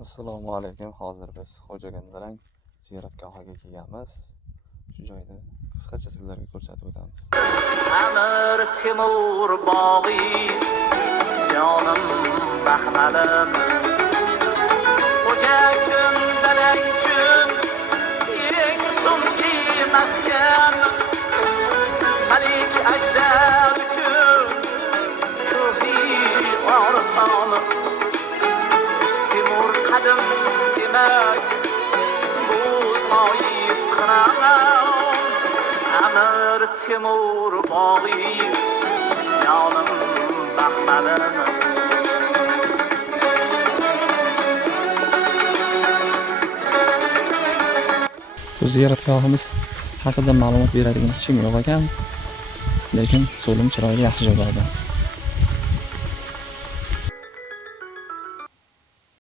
Assalomu alaykum. Hozir biz Xo'jagandarang ziyoratgohiga kelganmiz. Shu joyda qisqacha sizlarga ko'rsatib o'tamiz. Amir Temur bog'i jonim baxmalim Xo'ja kundalang eng so'nggi maskan Malik ajdar uchun ko'hi orifon Temur qadim demak bu soyib qiraman Amir Temur bog'i jonim baxmalim Bu ziyoratgohimiz haqida ma'lumot beradigan hech kim yo'q ekan, lekin so'lim chiroyli yaxshi joylarda.